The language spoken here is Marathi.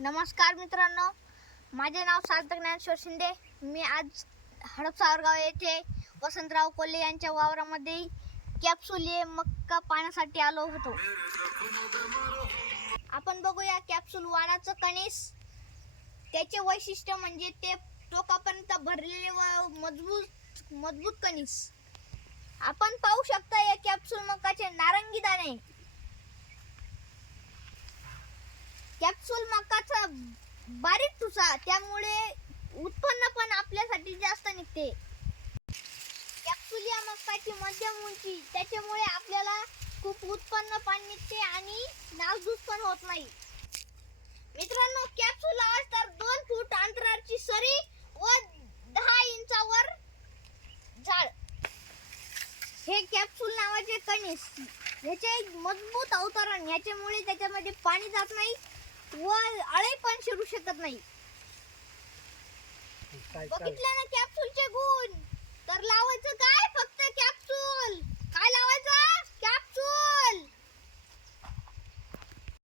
नमस्कार मित्रांनो, माझे नाव सार्थक ज्ञानेश्वर शिंदे. मी आज हडपसावरगाव येथे वसंतराव कोल्हे यांच्या वावरामध्ये कॅप्सूल मक्का पाण्यासाठी आलो होतो. आपण बघूया कॅप्सूल वाणाचं कणीस. त्याचे वैशिष्ट्य म्हणजे ते टोकापर्यंत भरलेले व मजबूत कणीस. आपण पाहू शकता या कॅप्सूल मक्काचे नारंगी दाणे. कॅप्सूल मक्काचा बारीक ठुसा, त्यामुळे उत्पन्न पण आपल्यासाठी जास्त निघते. कॅप्सूल या मक्काची मध्यम उंची, त्याच्यामुळे आपल्याला खूप उत्पन्न पण निघते आणि नासधूस पण होत नाही. मित्रांनो, कॅप्सूल लावायचं तर 2 फूट अंतराची सरी व 10 इंचावर झाड. हे कॅप्सूल नावाचे कणीस, याचे एक मजबूत अवतरण, याच्यामुळे त्याच्यामध्ये पाणी जात नाही व आळे पण शिरू शकत नाही. बघितलं ना कॅप्सूलचे गुण.